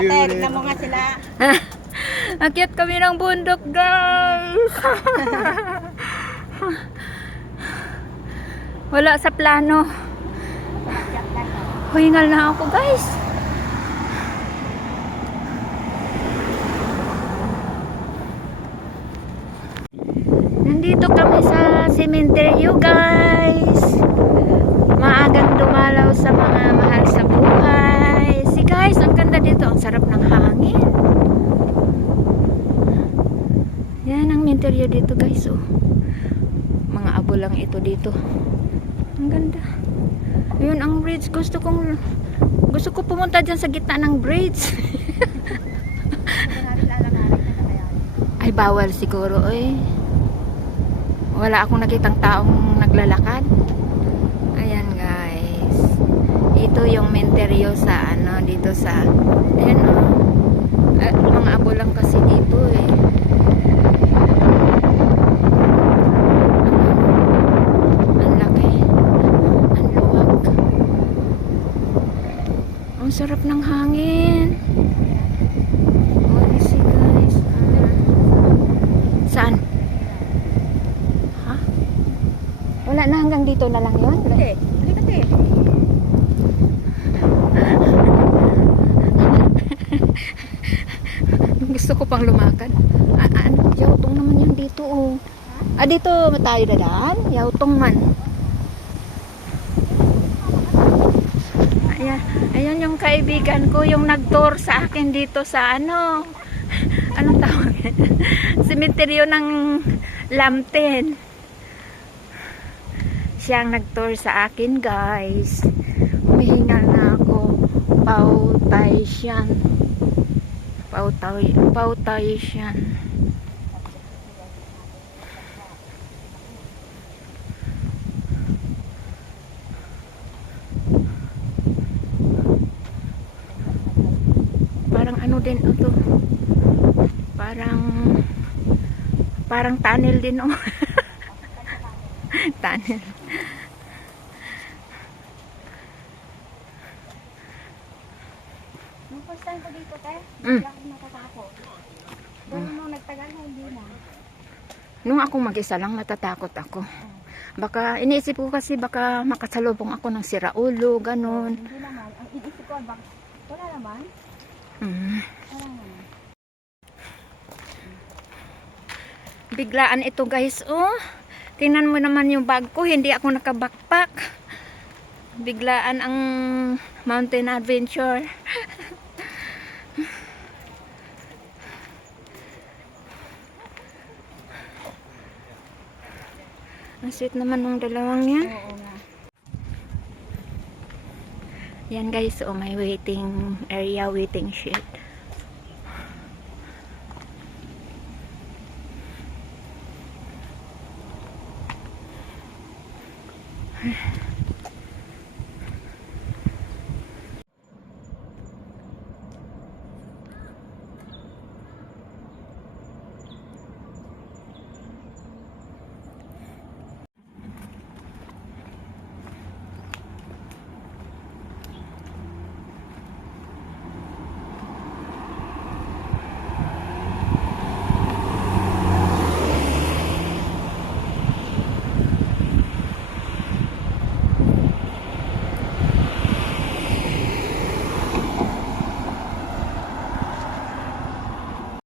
Ate, tignan mo nga sila. Akyat kami ng bundok, guys. Wala sa plano. Huingal na ako, guys. Nandito kami sa sementeryo, guys. Maagang dumalaw sa mga mahal sa buhay. Si guys, ang ganda dito. Ang sarap ng hangin. Yan ang sementeryo dito, guys. Oh. Mga abo lang ito dito. Ang ganda. Ayun ang bridge. Gusto ko pumunta dyan sa gitna ng bridge. Ay, bawal siguro. Eh. Wala akong nakitang taong naglalakad. Ayan, guys. Ito yung sementeryo sa ano, dito sa ayan, mga abo lang kasi dito eh. Ang sarap ng hangin. Oh, see guys. Saan? Ha? Wala na hanggang dito na lang yun? Ate, halika ate. Gusto ko pang lumakad. Yautong naman yan dito oh. Dito tayo dadaan? Yautong man. Ayan yung kaibigan ko, yung nag-tour sa akin dito sa ano, anong tawag? Sementeryo ng Lamten. Siya ang nag-tour sa akin, guys. Humihingal na ako. Pautay siyan. Pautay siyan. Ano din ito, parang tunnel din oh. Tunnel. Nung first time ko dito, te, wala akong natatakot. Pero nung nagtagal na, hindi na. Nung ako mag-isa lang, natatakot ako. Baka, iniisip ko kasi baka makasalubong ako ng siraulo, ganun. Hindi naman. Ang iisip ko, wala naman. Biglaan ito, guys. Oh, tingnan mo naman yung bag ko. Hindi ako naka-backpack. Biglaan ang mountain adventure. Ang sweet naman ng dalawang yan. Oo nga. Yan, guys. Oh, may waiting area, waiting shed.